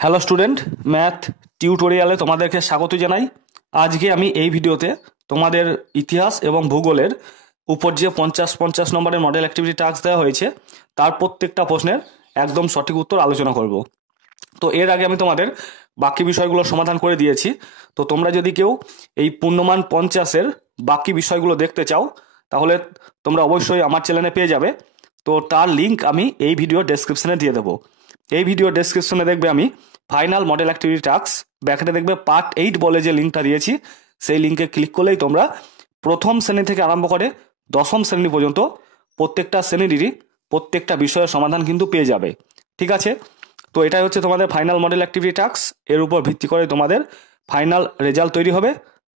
Hello student, math টিউটোরিয়ালে তোমাদেরকে স্বাগত জানাই। আজকে আমি এই ভিডিওতে তোমাদের ইতিহাস এবং ভূগোলের উপর যে 50-50 নম্বরের মডেল অ্যাক্টিভিটি টাস্ক দেওয়া হয়েছে তার প্রত্যেকটা প্রশ্নের একদম সঠিক উত্তর আলোচনা করব। তো এর আগে আমি তোমাদের বাকি বিষয়গুলো সমাধান করে দিয়েছি। তো তোমরা যদি কেউ এই পূর্ণমান 50-এর বাকি বিষয়গুলো দেখতে চাও তাহলে তোমরা অবশ্যই আমার চ্যানেলে পেয়ে যাবে। তো তার লিঙ্ক আমি এই ভিডিও ডেসক্রিপশনে দিয়ে দেবো। এই ভিডিও ডেসক্রিপশনে দেখবে আমি ফাইনাল মডেল অ্যাক্টিভিটি টাস্ক, ব্র্যাকেটে দেখবে পার্ট 8 বলে যে লিঙ্কটা দিয়েছি, সেই লিঙ্কে ক্লিক করলেই তোমরা প্রথম শ্রেণী থেকে আরম্ভ করে দশম শ্রেণী পর্যন্ত প্রত্যেকটা শ্রেণীরই প্রত্যেকটা বিষয়ের সমাধান কিন্তু পেয়ে যাবে। ঠিক আছে, তো এটাই হচ্ছে তোমাদের ফাইনাল মডেল অ্যাক্টিভিটি টাস্ক। এর উপর ভিত্তি করে তোমাদের ফাইনাল রেজাল্ট তৈরি হবে।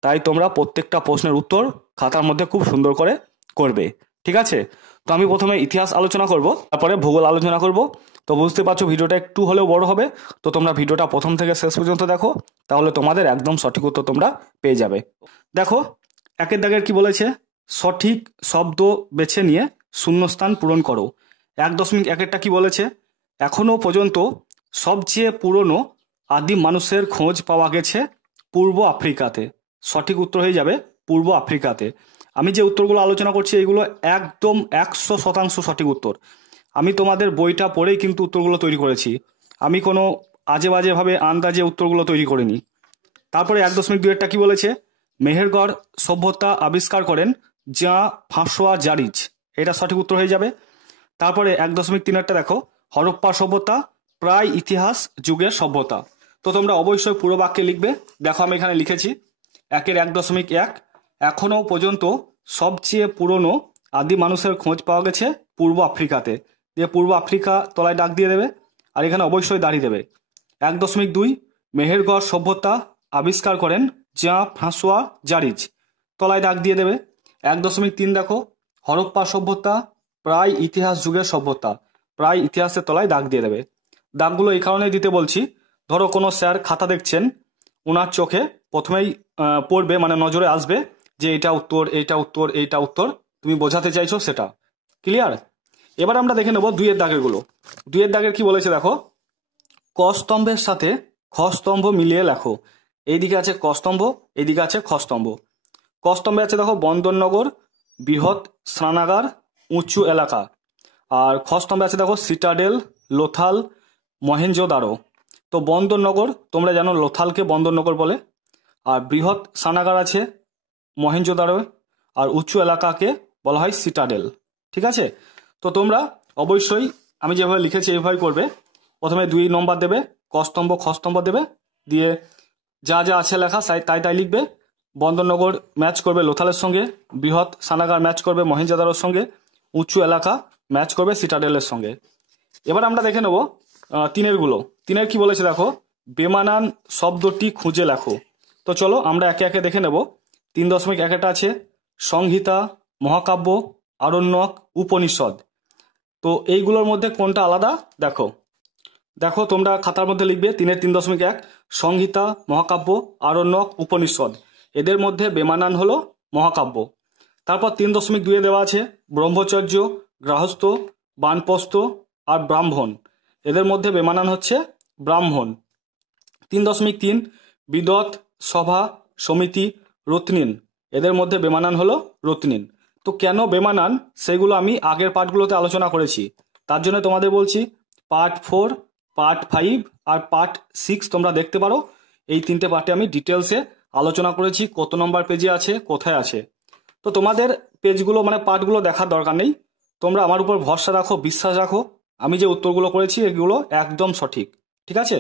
তাই তোমরা প্রত্যেকটা প্রশ্নের উত্তর খাতার মধ্যে খুব সুন্দর করে করবে। ঠিক আছে, তো আমি প্রথমে ইতিহাস আলোচনা করব, তারপরে ভূগোল আলোচনা করব। তো বুঝতে পারছো ভিডিওটা একটু হলেও বড় হবে। তো তোমরা ভিডিওটা প্রথম থেকে শেষ পর্যন্ত দেখো, তাহলে তোমাদের একদম সঠিক উত্তর তোমরা পেয়ে যাবে। দেখো, একের দাগের কি বলেছে, সঠিক শব্দ বেছে নিয়ে শূন্যস্থান পূরণ করো। 1.1-এরটা কি বলেছে, এখনো পর্যন্ত সবচেয়ে পুরনো আদিম মানুষের খোঁজ পাওয়া গেছে পূর্ব আফ্রিকাতে। সঠিক উত্তর হয়ে যাবে পূর্ব আফ্রিকাতে। আমি যে উত্তরগুলো আলোচনা করছি এগুলো একদম 100% সঠিক উত্তর। আমি তোমাদের বইটা পড়েই কিন্তু উত্তরগুলো তৈরি করেছি, আমি কোনো আজে বাজেভাবে আন্দাজে উত্তরগুলো তৈরি করিনি। তারপরে 1.2-এরটা কি বলেছে, মেহেরগড় সভ্যতা আবিষ্কার করেন যা ফাঁসোয়া জারিজ। এটা সঠিক উত্তর হয়ে যাবে। তারপরে 1.3-এরটা দেখো, হরপ্পা সভ্যতা প্রায় ইতিহাস যুগের সভ্যতা। তো তোমরা অবশ্যই পুরো বাক্যে লিখবে। দেখো আমি এখানে লিখেছি 1.1, এখনো পর্যন্ত সবচেয়ে পুরনো আদি মানুষের খোঁজ পাওয়া গেছে পূর্ব আফ্রিকাতে, দিয়ে পূর্ব আফ্রিকা তলায় ডাক দিয়ে দেবে, আর এখানে অবশ্যই দাঁড়িয়ে দেবে। 1.2, মেহেরগড় সভ্যতা আবিষ্কার করেন যা ফ্রাঁসোয়া জারিজ, তলায় ডাক দিয়ে দেবে। 1.3 দেখো, হরপ্পা সভ্যতা প্রায় ইতিহাস যুগের সভ্যতা, প্রায় ইতিহাসের তলায় দাগ দিয়ে দেবে। দাগগুলো এই কারণেই দিতে বলছি, ধরো কোনো স্যার খাতা দেখছেন, ওনার চোখে প্রথমেই পড়বে, মানে নজরে আসবে যে এটা উত্তর, এইটা উত্তর, এইটা উত্তর, তুমি বোঝাতে চাইছো সেটা। ক্লিয়ার? এবার আমরা দেখে নেব 2-এর দাগেরগুলো। 2-এর দাগের কি বলেছে দেখো, ক স্তম্ভের সাথে খ স্তম্ভ মিলিয়ে লেখো। এইদিকে আছে ক স্তম্ভ, এইদিকে আছে খ স্তম্ভ। ক স্তম্ভে আছে দেখো বন্দরনগর, বৃহৎ স্নানাগার, উঁচু এলাকা। আর খ স্তম্ভে আছে দেখো সিটাডেল, লোথাল, মহেঞ্জোদারো। তো বন্দরনগর তোমরা জানো লোথালকে বন্দরনগর বলে, আর বৃহৎ স্নানাগার আছে মহেঞ্জোদারো, আর উঁচু এলাকাকে বলা হয় সিটাডেল। ঠিক আছে, তো তোমরা অবশ্যই আমি যেভাবে লিখেছি এইভাবে করবে। প্রথমে 2 নম্বর দেবে, ক স্তম্ভ খ স্তম্ভ দেবে, দিয়ে যা যা আছে লেখা তাই তাই লিখবে। বন্দরনগর ম্যাচ করবে লোথালের সঙ্গে, বৃহৎ স্নানাগার ম্যাচ করবে মহেঞ্জোদারোর সঙ্গে, উঁচু এলাকা ম্যাচ করবে সিটাডেলের সঙ্গে। এবার আমরা দেখে নেব 3-এরগুলো। 3-এর কি বলেছে দেখো, বেমানান শব্দটি খুঁজে লেখো। তো চলো আমরা একে একে দেখে নেব। 3.1-টা আছে সংহিতা, মহাকাব্য, আরণ্যক, উপনিষদ। তো এইগুলোর মধ্যে কোনটা আলাদা দেখো। দেখো তোমরা খাতার মধ্যে লিখবে 3-এর 3.1, সংহিতা, মহাকাব্য, আরণ্যক, উপনিষদ। এদের মধ্যে বেমানান হলো মহাকাব্য। তারপর 3.2-এ দেওয়া আছে ব্রহ্মচর্য, গৃহস্থ, বানপ্রস্থ আর ব্রাহ্মণ। এদের মধ্যে বেমানান হচ্ছে ব্রাহ্মণ। 3.3, বিদত, সভা, সমিতি, রত্নিন। এদের মধ্যে বেমানান হলো রত্নিন। তো কেন বেমানান সেগুলো আমি আগের পার্টগুলোতে আলোচনা করেছি, তার জন্য তোমাদের বলছি পার্ট 4, পার্ট 5 আর পার্ট 6 তোমরা দেখতে পারো। এই 3টে পার্টে আমি ডিটেলসে আলোচনা করেছি কত নম্বর পেজে আছে, কোথায় আছে। তো তোমাদের পেজগুলো মানে পার্টগুলো দেখার দরকার নেই, তোমরা আমার উপর ভরসা রাখো, বিশ্বাস রাখো, আমি যে উত্তরগুলো করেছি এগুলো একদম সঠিক। ঠিক আছে,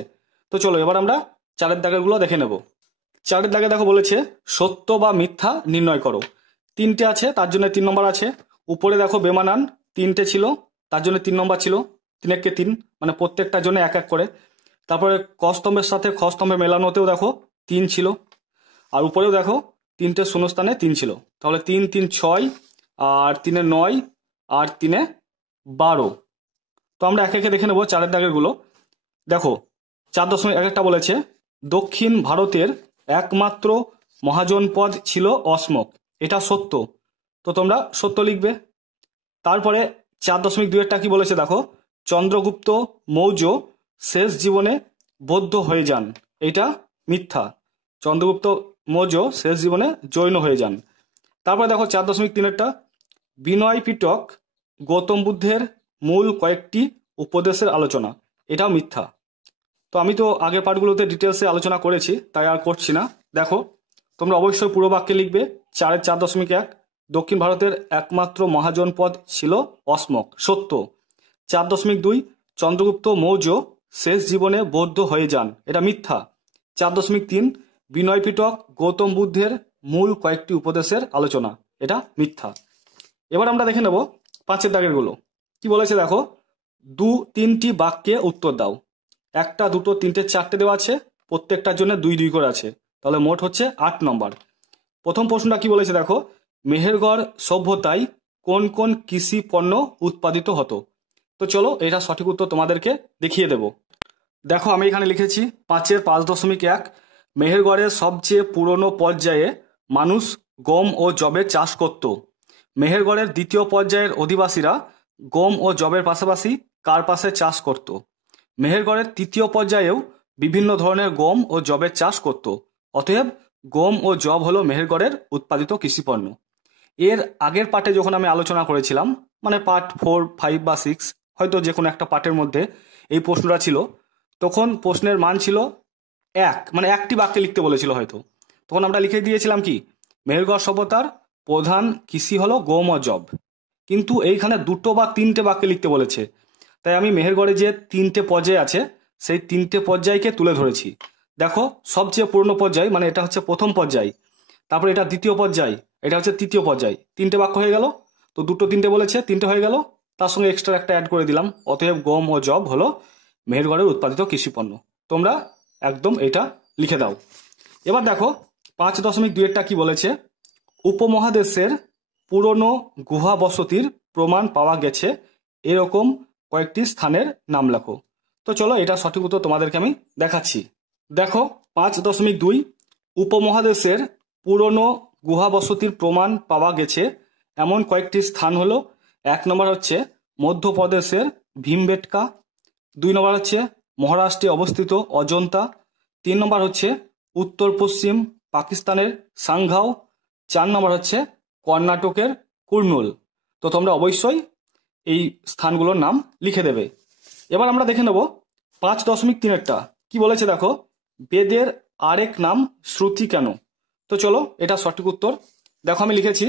তো চলো এবার আমরা 4-এর দাগেরগুলো দেখে নেব। 4-এর দাগে দেখো বলেছে সত্য বা মিথ্যা নির্ণয় করো। 3টে আছে তার জন্য 3 নম্বর আছে। উপরে দেখো বেমানান 3টে ছিল তার জন্য 3 নম্বর ছিল, 3-একে 3, মানে প্রত্যেকটার জন্য 1-1 করে। তারপরে ক স্তম্ভের সাথে খ স্তম্ভে মেলানোতেও দেখো 3 ছিল, আর উপরেও দেখো 3টে শূন্যস্থানে 3 ছিল। তাহলে 3, 3, 6, আর 3-এ 9, আর 3-এ 12। তো আমরা একে একে দেখে নেবো 4-এর দাগেরগুলো। দেখো 4.1-টা বলেছে দক্ষিণ ভারতের একমাত্র মহাজনপদ ছিল অসমক। এটা সত্য, তো তোমরা সত্য লিখবে। তারপরে 4.2-এরটা কি বলেছে দেখো, চন্দ্রগুপ্ত মৌর্য শেষ জীবনে বৌদ্ধ হয়ে যান, এটা মিথ্যা। চন্দ্রগুপ্ত মৌর্য শেষ জীবনে জৈন হয়ে যান। তারপরে দেখো 4.3-এরটা, বিনয় পিটক গৌতম বুদ্ধের মূল কয়েকটি উপদেশের আলোচনা, এটাও মিথ্যা। তো আমি তো আগের পার্টগুলোতে ডিটেলসে আলোচনা করেছি, তাই আর করছি না। দেখো তোমরা অবশ্যই পুরো বাক্যে লিখবে। 4.1 দক্ষিণ ভারতের একমাত্র মহাজনপদ ছিল অসমক, সত্য। 4.2 চন্দ্রগুপ্ত মৌর্য শেষ জীবনে বৌদ্ধ হয়ে যান, এটা মিথ্যা। 4.3 বিনয় পিটক গৌতম বুদ্ধের মূল কয়েকটি উপদেশের আলোচনা, এটা মিথ্যা। এবার আমরা দেখে নেব 5-এর দাগের গুলো কি বলেছে। দেখো 2-3টি বাক্যে উত্তর দাও। 1, 2, 3, 4টে দেওয়া আছে, প্রত্যেকটার জন্য 2-2 করে আছে, তাহলে মোট হচ্ছে 8 নম্বর। প্রথম প্রশ্নটা কি বলেছে দেখো, মেহেরগড় সভ্যতায় কোন কোন কৃষি পণ্য উৎপাদিত হতো। তো চলো এটা সঠিক উত্তর তোমাদেরকে দেখিয়ে দেব। দেখো আমি এখানে লিখেছি 5-এর 5.1 মেহেরগড়ের সবচেয়ে পুরনো পর্যায়ে মানুষ গম ও যবের চাষ করত। মেহেরগড়ের দ্বিতীয় পর্যায়ের অধিবাসীরা গম ও যবের পাশাপাশি কার্পাসে চাষ করত। মেহেরগড়ের তৃতীয় পর্যায়েও বিভিন্ন ধরনের গম ও যবের চাষ করত। অতএব গম ও যব হলো মেহেরগড়ের উৎপাদিত কৃষিপণ্য। এর আগের পার্টে যখন আমি আলোচনা করেছিলাম, মানে পার্ট 4, 5 বা 6, হয়তো যে কোনো একটা পার্টের মধ্যে এই প্রশ্নটা ছিল, তখন প্রশ্নের মান ছিল 1, মানে একটি বাক্যে লিখতে বলেছিল হয়তো। তখন আমরা লিখে দিয়েছিলাম কি, মেহেরগড় সভ্যতার প্রধান কৃষি হলো গম ও যব। কিন্তু এইখানে 2 বা 3টে বাক্যে লিখতে বলেছে, তাই আমি মেহেরগড়ে যে 3টে পর্যায় আছে সেই 3টে পর্যায়কে তুলে ধরেছি। দেখো সবচেয়ে পুরনো পর্যায় মানে এটা হচ্ছে প্রথম পর্যায়, তারপরে এটা দ্বিতীয় পর্যায়, এটা হচ্ছে তৃতীয় পর্যায়। 3টে বাক্য হয়ে গেল। তো 2, 3টে বলেছে, 3টে হয়ে গেল, তার সঙ্গে এক্সট্রা একটা অ্যাড করে দিলাম। অতএব গম ও যব হলো মেহেরগড়ের উৎপাদিত কৃষিপণ্য। তোমরা একদম এটা লিখে দাও। এবার দেখো 5.2-এরটা কি বলেছে, উপমহাদেশের পুরনো গুহা বসতির প্রমাণ পাওয়া গেছে এরকম কয়েকটি স্থানের নাম লেখো। তো চলো এটা সঠিক উত্তর তোমাদেরকে আমি দেখাচ্ছি। দেখো 5.2 উপমহাদেশের পুরনো গুহা বসতির প্রমাণ পাওয়া গেছে এমন কয়েকটি স্থান হলো, 1 নম্বর হচ্ছে মধ্যপ্রদেশের ভীমবেটকা, 2 নম্বর হচ্ছে মহারাষ্ট্রে অবস্থিত অজন্তা, 3 নম্বর হচ্ছে উত্তর পশ্চিম পাকিস্তানের সাংঘাও, 4 নম্বর হচ্ছে কর্ণাটকের কুর্নুল। তো তোমরা অবশ্যই এই স্থানগুলোর নাম লিখে দেবে। এবার আমরা দেখে নেব 5.3-এরটা কি বলেছে। দেখো বেদের আরেক নাম শ্রুতি কেন। তো চলো এটা সঠিক উত্তর। দেখো আমি লিখেছি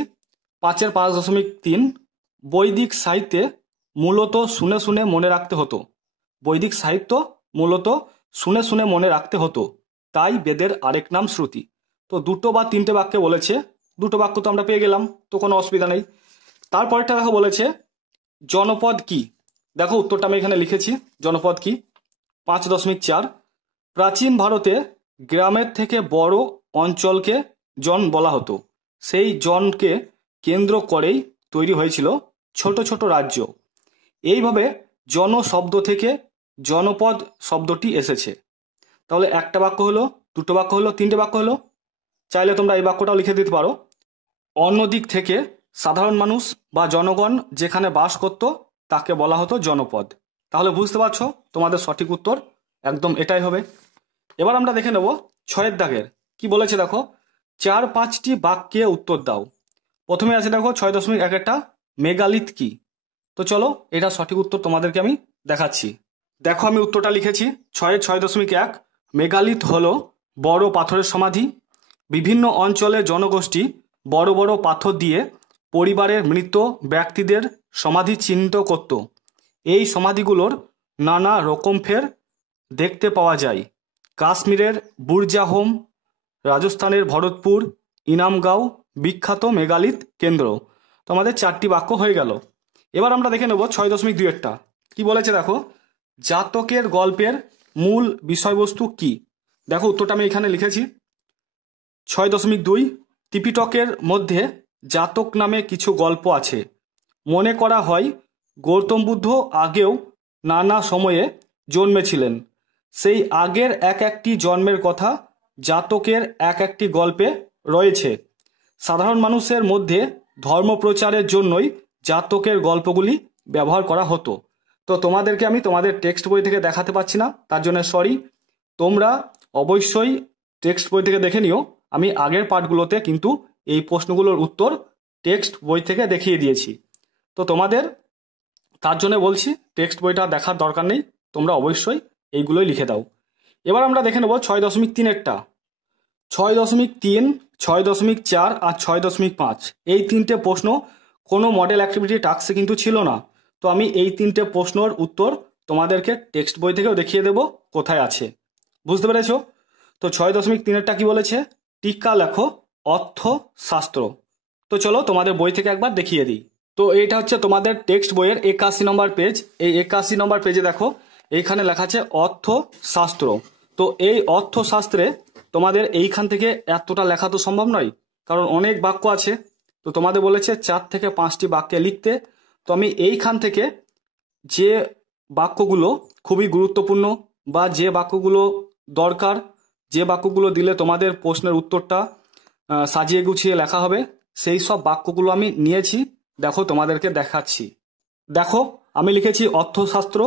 5-এর 5.3 বৈদিক সাহিত্যে মূলত শুনে শুনে মনে রাখতে হতো। বৈদিক সাহিত্য মূলত শুনে শুনে মনে রাখতে হতো, তাই বেদের আরেক নাম শ্রুতি। তো 2 বা 3টে বাক্যে বলেছে, 2টো বাক্য তো আমরা পেয়ে গেলাম, তো কোনো অসুবিধা নেই। তারপরটা দেখো বলেছে জনপদ কি। দেখো উত্তরটা আমি এখানে লিখেছি, জনপদ কি। 5.4 প্রাচীন ভারতে গ্রামের থেকে বড় অঞ্চলকে জন বলা হতো। সেই জনকে কেন্দ্র করেই তৈরি হয়েছিল ছোট ছোট রাজ্য। এইভাবে জন শব্দ থেকে জনপদ শব্দটি এসেছে। তাহলে একটা বাক্য হলো, 2টো বাক্য হলো, 3টে বাক্য হলো। চাইলে তোমরা এই বাক্যটাও লিখে দিতে পারো, অন্যদিক থেকে সাধারণ মানুষ বা জনগণ যেখানে বাস করত তাকে বলা হতো জনপদ। তাহলে বুঝতে পারছো তোমাদের সঠিক উত্তর একদম এটাই হবে। এবার আমরা দেখে নেব 6-এর দাগের কি বলেছে। দেখো 4-5টি বাক্যে উত্তর দাও। প্রথমে আছে দেখো 6.1-টা মেগালিথ কি। তো চলো এটা সঠিক উত্তর তোমাদেরকে আমি দেখাচ্ছি। দেখো আমি উত্তরটা লিখেছি 6-এর 6.1 মেগালিথ হলো বড় পাথরের সমাধি। বিভিন্ন অঞ্চলের জনগোষ্ঠী বড় বড় পাথর দিয়ে পরিবারের মৃত ব্যক্তিদের সমাধি চিহ্নিত করত। এই সমাধিগুলোর নানা রকম ফের দেখতে পাওয়া যায় কাশ্মীরের বুরজাহোম, রাজস্থানের ভরতপুর, ইনামগাঁও বিখ্যাত মেগালিথ কেন্দ্র। তো আমাদের 4টি বাক্য হয়ে গেল। এবার আমরা দেখে নেব 6.2-এরটা কি বলেছে। দেখো জাতকের গল্পের মূল বিষয়বস্তু কি। দেখো উত্তরটা আমি এখানে লিখেছি 6.2 ত্রিপিটকের মধ্যে জাতক নামে কিছু গল্প আছে। মনে করা হয় গৌতম বুদ্ধ আগেও নানা সময়ে জন্মেছিলেন। সেই আগের এক একটি জন্মের কথা জাতকের এক একটি গল্পে রয়েছে। সাধারণ মানুষের মধ্যে ধর্ম প্রচারের জন্যই জাতকের গল্পগুলি ব্যবহার করা হতো। তো তোমাদেরকে আমি তোমাদের টেক্সট বই থেকে দেখাতে পাচ্ছি না, তার জন্য সরি। তোমরা অবশ্যই টেক্সট বই থেকে দেখে নিও। আমি আগের পার্টগুলোতে কিন্তু এই প্রশ্নগুলোর উত্তর টেক্সট বই থেকে দেখিয়ে দিয়েছি। তো তোমাদের তার জন্য বলছি টেক্সট বইটা দেখার দরকার নেই, তোমরা অবশ্যই এইগুলোই লিখে দাও। এবার আমরা দেখে নেব 6.3-এরটা। 6.3, 6.4 আর 6.5 এই তিনটে প্রশ্ন কোনো মডেল অ্যাক্টিভিটি টাস্কে কিন্তু ছিল না। তো আমি এই তিনটে প্রশ্নের উত্তর তোমাদেরকে টেক্সট বই থেকেও দেখিয়ে দেব কোথায় আছে, বুঝতে পেরেছো? তো 6.3-এরটা কি বলেছে, টিকা লেখো অর্থশাস্ত্র। তো চলো তোমাদের বই থেকে একবার দেখিয়ে দিই। তো এইটা হচ্ছে তোমাদের টেক্সট বইয়ের 81 নম্বর পেজ। এই 81 নম্বর পেজে দেখো এইখানে লেখা আছে অর্থশাস্ত্র। তো এই অর্থশাস্ত্রে তোমাদের এইখান থেকে এতটা লেখা তো সম্ভব নয়, কারণ অনেক বাক্য আছে। তো তোমাদের বলেছে 4 থেকে 5টি বাক্যে লিখতে। তো আমি এইখান থেকে যে বাক্যগুলো খুবই গুরুত্বপূর্ণ বা যে বাক্যগুলো দরকার, যে বাক্যগুলো দিলে তোমাদের প্রশ্নের উত্তরটা সাজিয়ে গুছিয়ে লেখা হবে, সেই সব বাক্যগুলো আমি নিয়েছি। দেখো তোমাদেরকে দেখাচ্ছি। দেখো আমি লিখেছি অর্থশাস্ত্র।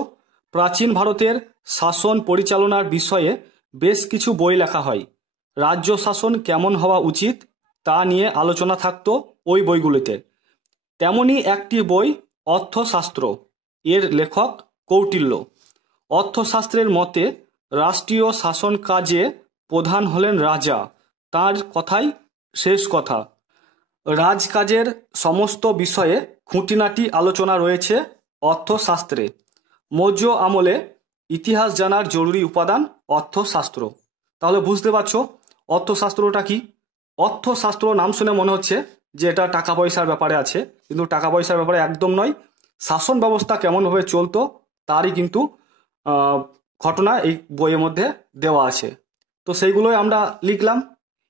প্রাচীন ভারতের শাসন পরিচালনার বিষয়ে বেশ কিছু বই লেখা হয়। রাজ্য শাসন কেমন হওয়া উচিত তা নিয়ে আলোচনা থাকতো ওই বইগুলিতে। তেমনি একটি বই অর্থশাস্ত্র, এর লেখক কৌটিল্য। অর্থশাস্ত্রের মতে রাষ্ট্রীয় শাসন কাজে প্রধান হলেন রাজা। তার কথাই শেষ কথা। রাজকাজের সমস্ত বিষয়ে খুঁটিনাটি আলোচনা রয়েছে অর্থশাস্ত্রে। মৌর্য আমলে ইতিহাস জানার জরুরি উপাদান অর্থশাস্ত্র। তাহলে বুঝতে পারছো অর্থশাস্ত্রটা কি? অর্থশাস্ত্র নাম শুনে মনে হচ্ছে যে এটা টাকা পয়সার ব্যাপারে আছে, কিন্তু টাকা পয়সার ব্যাপারে একদম নয়। শাসন ব্যবস্থা কেমনভাবে চলতো তারই কিন্তু ঘটনা এই বইয়ের মধ্যে দেওয়া আছে। তো সেইগুলোই আমরা লিখলাম।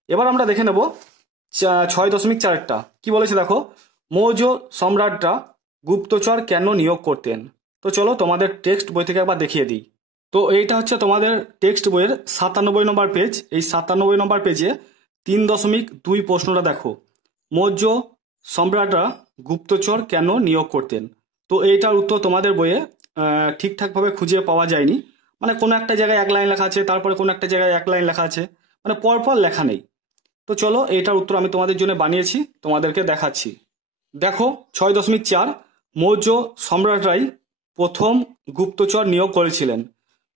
এবার আমরা দেখে নেব 6.4-টা কি বলেছে। দেখো, মৌর্য সম্রাটরা গুপ্তচর কেন নিয়োগ করতেন। তো চলো তোমাদের টেক্সট বই থেকে একবার দেখিয়ে দিই। তো এইটা হচ্ছে তোমাদের টেক্সট বইয়ের 97 নম্বর পেজ। এই 97 নম্বর পেজে 3.2 প্রশ্নটা দেখো, মৌর্য সম্রাটরা গুপ্তচর কেন নিয়োগ করতেন। তো এইটার উত্তর তোমাদের বইয়ে ঠিকঠাকভাবে খুঁজে পাওয়া যায়নি। মানে কোনো একটা জায়গায় এক লাইন লেখা আছে, তারপরে কোনো একটা জায়গায় এক লাইন লেখা আছে, মানে পরপর লেখা নেই। তো চলো এইটার উত্তর আমি তোমাদের জন্য বানিয়েছি, তোমাদেরকে দেখাচ্ছি। দেখো 6.4, মৌর্য সম্রাটরাই প্রথম গুপ্তচর নিয়োগ করেছিলেন।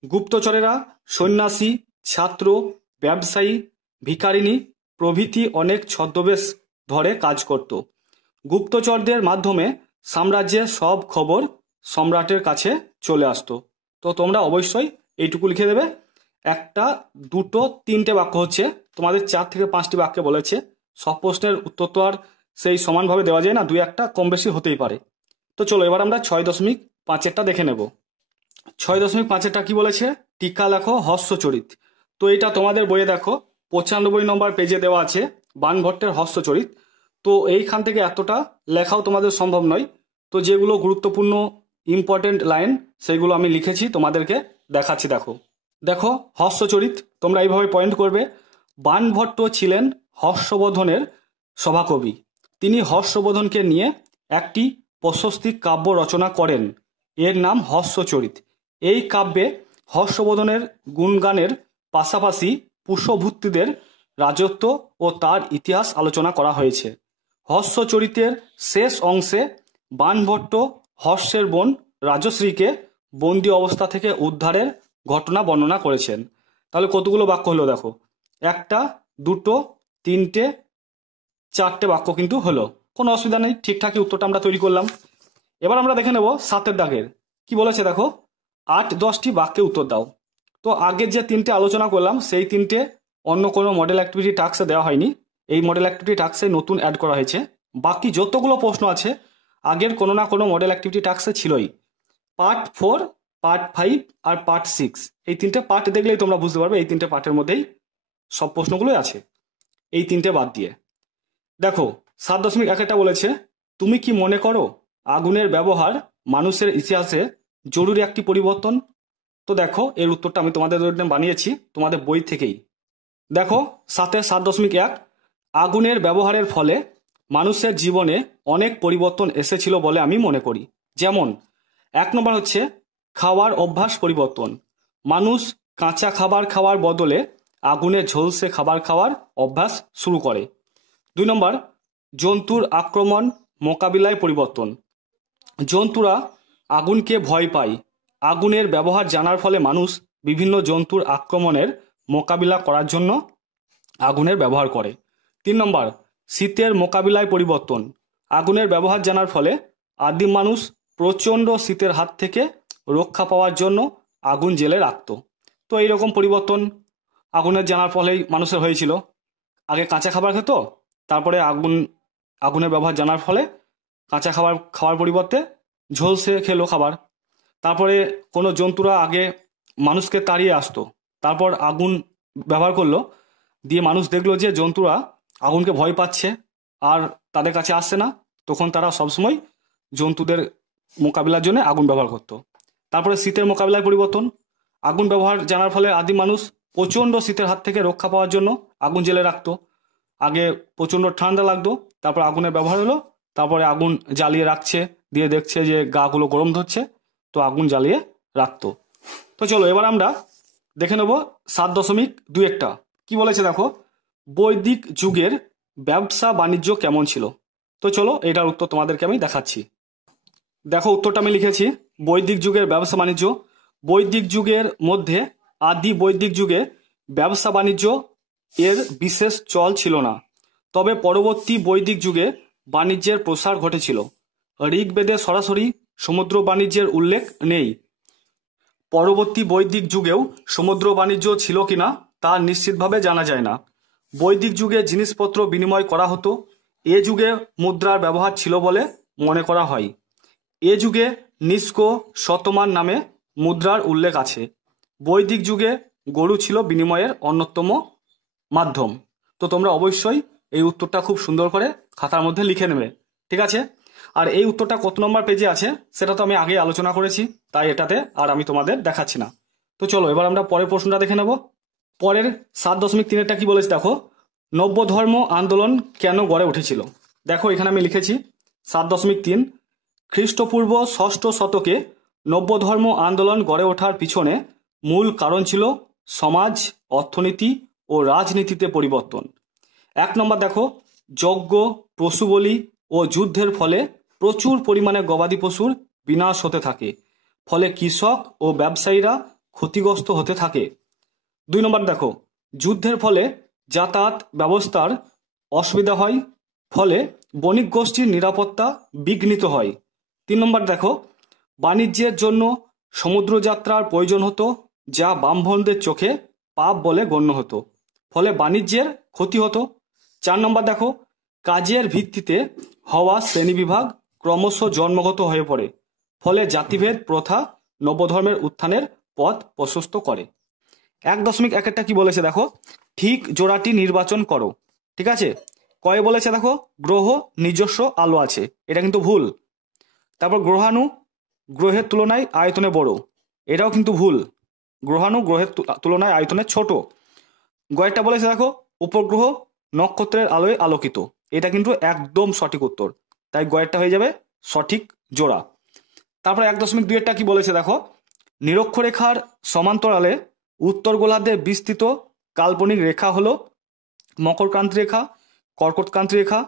গুপ্তচরেরা সন্ন্যাসী, ছাত্র, ব্যবসায়ী, ভিখারিনী প্রভৃতি অনেক ছদ্মবেশ ধরে কাজ করত। গুপ্তচরদের মাধ্যমে সাম্রাজ্যের সব খবর সম্রাটের কাছে চলে আসতো। তো তোমরা অবশ্যই এইটুকু লিখে দেবে। 1, 2, 3টে বাক্য হচ্ছে, তোমাদের 4 থেকে 5টি বাক্যে বলেছে। সব প্রশ্নের উত্তর তো আর সেই সমানভাবে দেওয়া যায় না, 2-1টা কম বেশি হতেই পারে। তো চলো এবার আমরা 6.5-এরটা দেখে নেব। 6.5-এরটা কি বলেছে, টিকা লেখো হর্ষচরিত। তো এটা তোমাদের বইয়ে দেখো 95 নম্বর পেজে দেওয়া আছে বাণভট্টের হর্ষচরিত। তো এইখান থেকে এতটা লেখাও তোমাদের সম্ভব নয়। তো যেগুলো গুরুত্বপূর্ণ ইম্পর্টেন্ট লাইন সেগুলো আমি লিখেছি, তোমাদেরকে দেখাচ্ছি। দেখো দেখো হর্ষচরিত তোমরা এইভাবে পয়েন্ট করবে। বাণভট্ট ছিলেন হর্ষবর্ধনের সভাকবি। তিনি হর্ষবর্ধনকে নিয়ে একটি প্রশস্তি কাব্য রচনা করেন, এর নাম হর্ষচরিত। এই কাব্যে হর্ষবর্ধনের গুণগানের পাশাপাশি পুষ্যভূতিদের রাজত্ব ও তার ইতিহাস আলোচনা করা হয়েছে। হর্ষচরিতের শেষ অংশে বাণভট্ট হর্ষের বোন রাজশ্রীকে বন্দি অবস্থা থেকে উদ্ধারের ঘটনা বর্ণনা করেছেন। তাহলে কতগুলো বাক্য হলো দেখো, 1, 2, 3, 4টে বাক্য কিন্তু হলো। কোনো অসুবিধা নেই, ঠিকঠাকই উত্তরটা আমরা তৈরি করলাম। এবার আমরা দেখে নেব 7 দাগের কি বলেছে। দেখো 8-10টি বাক্যে উত্তর দাও। তো আগের যে 3টে আলোচনা করলাম সেই 3টে অন্য কোনো মডেল অ্যাক্টিভিটি টাস্কে দেওয়া হয়নি, এই মডেল অ্যাক্টিভিটি টাস্কে নতুন অ্যাড করা হয়েছে। বাকি যতগুলো প্রশ্ন আছে আগের কোনো না কোনো মডেল অ্যাক্টিভিটি টাস্কে ছিলই। পার্ট 4, পার্ট 5 আর পার্ট 6 এই 3টে পার্ট দেখলেই তোমরা বুঝতে পারবে এই 3টে পার্টের মধ্যেই সব প্রশ্নগুলোই আছে, এই 3টে বাদ দিয়ে। দেখো 7.1 বলেছে, তুমি কি মনে করো আগুনের ব্যবহার মানুষের ইতিহাসে জরুরি একটি পরিবর্তন। তো দেখো এর উত্তরটা আমি তোমাদের জন্য বানিয়েছি তোমাদের বই থেকেই। দেখো 7.1, আগুনের ব্যবহারের ফলে মানুষের জীবনে অনেক পরিবর্তন এসেছিল বলে আমি মনে করি। যেমন 1 নম্বর হচ্ছে খাওয়ার অভ্যাস পরিবর্তন। মানুষ কাঁচা খাবার খাওয়ার বদলে আগুনে ঝলসে খাবার খাওয়ার অভ্যাস শুরু করে। 2 নম্বর, জন্তুর আক্রমণ মোকাবিলায় পরিবর্তন। জন্তুরা আগুনকে ভয় পায়। আগুনের ব্যবহার জানার ফলে মানুষ বিভিন্ন জন্তুর আক্রমণের মোকাবিলা করার জন্য আগুনের ব্যবহার করে। 3 নম্বর, শীতের মোকাবিলায় পরিবর্তন। আগুনের ব্যবহার জানার ফলে আদিম মানুষ প্রচণ্ড শীতের হাত থেকে রক্ষা পাওয়ার জন্য আগুন জ্বেলে রাখত। তো এইরকম পরিবর্তন আগুনের জানার ফলেই মানুষের হয়েছিল। আগে কাঁচা খাবার খেত, তারপরে আগুনের ব্যবহার জানার ফলে কাঁচা খাবার খাওয়ার পরিবর্তে ঝলসে খেলো খাবার। তারপরে কোনো জন্তুরা আগে মানুষকে তাড়িয়ে আসতো, তারপর আগুন ব্যবহার করলো, দিয়ে মানুষ দেখলো যে জন্তুরা আগুনকে ভয় পাচ্ছে আর তাদের কাছে আসছে না, তখন তারা সবসময় জন্তুদের মোকাবিলার জন্য আগুন ব্যবহার করতো। তারপরে শীতের মোকাবিলায় পরিবর্তন। আগুন ব্যবহার জানার ফলে আদিম মানুষ প্রচণ্ড শীতের হাত থেকে রক্ষা পাওয়ার জন্য আগুন জ্বেলে রাখতো। আগে প্রচণ্ড ঠান্ডা লাগতো, তারপর আগুনের ব্যবহার হলো, তারপরে আগুন জ্বালিয়ে রাখছে, দিয়ে দেখছে যে গাগুলো গরম ধরছে, তো আগুন জ্বালিয়ে রাখতো। তো চলো এবার আমরা দেখে নেব 7.2 কি বলেছে দেখো, বৈদিক যুগের ব্যবসা বাণিজ্য কেমন ছিল। তো চলো এটার উত্তর তোমাদেরকে আমি দেখাচ্ছি। দেখো উত্তরটা আমি লিখেছি, বৈদিক যুগের ব্যবসা বাণিজ্য। বৈদিক যুগের মধ্যে আদি বৈদিক যুগে ব্যবসা বাণিজ্য এর বিশেষ চল ছিল না, তবে পরবর্তী বৈদিক যুগে বাণিজ্যের প্রসার ঘটেছিল। ঋগ্বেদে সরাসরি সমুদ্র বাণিজ্যের উল্লেখ নেই। পরবর্তী বৈদিক যুগেও সমুদ্র বাণিজ্য ছিল কিনা তা নিশ্চিতভাবে জানা যায় না। বৈদিক যুগে জিনিসপত্র বিনিময় করা হতো। এ যুগে মুদ্রার ব্যবহার ছিল বলে মনে করা হয়। এ যুগে নিষ্ক শতমান নামে মুদ্রার উল্লেখ আছে। বৈদিক যুগে গরু ছিল বিনিময়ের অন্যতম মাধ্যম। তো তোমরা অবশ্যই এই উত্তরটা খুব সুন্দর করে খাতার মধ্যে লিখে নেবে, ঠিক আছে? আর এই উত্তরটা কত নম্বর পেজে আছে সেটা তো আমি আগে আলোচনা করেছি, তাই এটাতে আর আমি তোমাদের দেখাচ্ছি না। তো চলো এবার আমরা পরের প্রশ্নটা দেখে নেব। পরের 7.3 কি বলেছে দেখো, নব্য ধর্ম আন্দোলন কেন গড়ে উঠেছিল। দেখো এখানে আমি লিখেছি 7.3, খ্রিস্টপূর্ব 6ষ্ঠ শতকে নব্য ধর্ম আন্দোলন গড়ে ওঠার পিছনে মূল কারণ ছিল সমাজ, অর্থনীতি ও রাজনীতিতে পরিবর্তন। 1 নম্বর দেখো, যজ্ঞ, পশু বলি ও যুদ্ধের ফলে প্রচুর পরিমাণে গবাদি পশুর বিনাশ হতে থাকে, ফলে কৃষক ও ব্যবসায়ীরা ক্ষতিগ্রস্ত হতে থাকে। 2 নম্বর দেখো, যুদ্ধের ফলে যাতায়াত ব্যবস্থার অসুবিধা হয়, ফলে বণিক গোষ্ঠীর নিরাপত্তা বিঘ্নিত হয়। 3 নম্বর দেখো, বাণিজ্যের জন্য সমুদ্রযাত্রার প্রয়োজন হতো, যা ব্রাহ্মণদের চোখে পাপ বলে গণ্য হতো, ফলে বাণিজ্যের ক্ষতি হতো। 4 নম্বর দেখো, কাজের ভিত্তিতে হওয়া শ্রেণীবিভাগ ক্রমশ জন্মগত হয়ে পড়ে, ফলে জাতিভেদ প্রথা নবধর্মের উত্থানের পথ প্রশস্ত করে। 1.1 কি বলেছে দেখো, ঠিক জোড়াটি নির্বাচন করো। ঠিক আছে, কয়ে বলেছে দেখো, গ্রহ নিজস্ব আলো আছে, এটা কিন্তু ভুল। তারপর গ্রহাণু গ্রহের তুলনায় আয়তনে বড়, এটাও কিন্তু ভুল। গ্রহাণু গ্রহের তুলনায় আয়তনে ছোট। গয়েরটা বলেছে দেখো, উপগ্রহ নক্ষত্রের আলোয় আলোকিত, এটা কিন্তু একদম সঠিক উত্তর, তাই গয়েরটা হয়ে যাবে সঠিক জোড়া। তারপর 1.2 কি বলেছে দেখো, নিরক্ষরেখার সমান্তরালে উত্তর গোলার্ধে বিস্তৃত কাল্পনিক রেখা হলো মকরক্রান্তি রেখা, কর্কটক্রান্তি রেখা,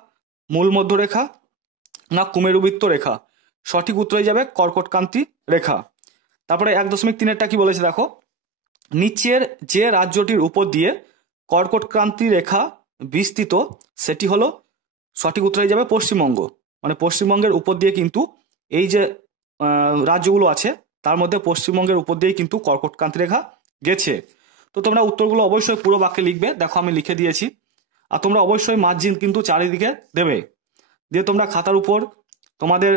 মূল মধ্যরেখা না কুমেরুবৃত্ত রেখা। সঠিক উত্তর হয়ে যাবে কর্কটক্রান্তি রেখা। তারপরে 1.3 কি বলেছে দেখো, নিচের যে রাজ্যটির উপর দিয়ে কর্কটক্রান্তি রেখা বিস্তৃত সেটি হলো, সঠিক উত্তর হয়ে যাবে পশ্চিমবঙ্গ। মানে পশ্চিমবঙ্গের উপর দিয়ে কিন্তু এই যে রাজ্যগুলো আছে তার মধ্যে পশ্চিমবঙ্গের উপর দিয়েই কিন্তু কর্কটক্রান্তি রেখা গেছে। তো তোমরা উত্তরগুলো অবশ্যই পুরো বাক্যে লিখবে, দেখো আমি লিখে দিয়েছি। আর তোমরা অবশ্যই মার্জিন কিন্তু চারিদিকে দেবে, দিয়ে তোমরা খাতার উপর তোমাদের